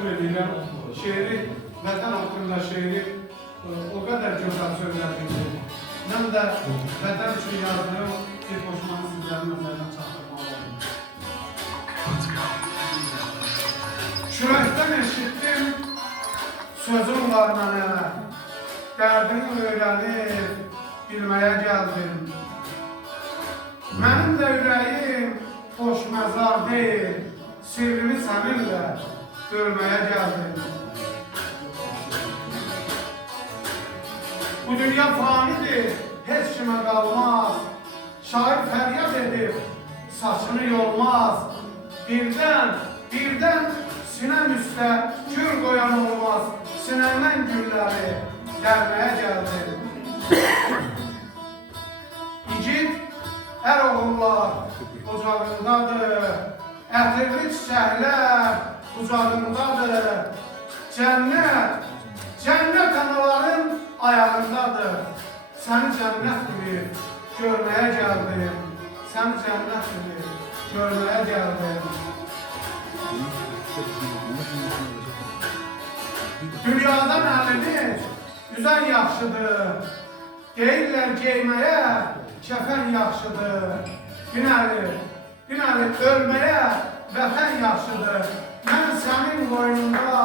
təşəkkür edirəm. Şeiri, vətən haqqında şeiri o qədər gözəl söylədiyini, mən də vətən üçün yazdığım bir qoşmanı sizlərin nəzərinə çatdırmalı oldum. Şürəkdən eşitdim, sözüm var mənə, dərdimi öyrənib, bilməyə gəldim. Mənim də ürəyim boş məzar deyil, sirrimi səninlə görməyə gəldim. Bu dünya fanidir, heç kimə qalmaz. Şair fəryad edib, saçını yolmaz. Birdən sinəm üstə gül qoyan olmaz. Sinəmdən gülləri gəlməyə gəldim. İgid hər oğullar ocağındadır, ətirli çiçəklər qucağındadır. Cənnət anaların ayağındadır. Səni cənnət bilir, görməyə gəldim. Səni cənnət bilir, görməyə gəldim. Dünyadan əlini üzən yaxşıdır. Deyirlər geyməyə kəfən yaxşıdır. Binəli ölməyə vətən yaxşıdır. Mən sənin boynunda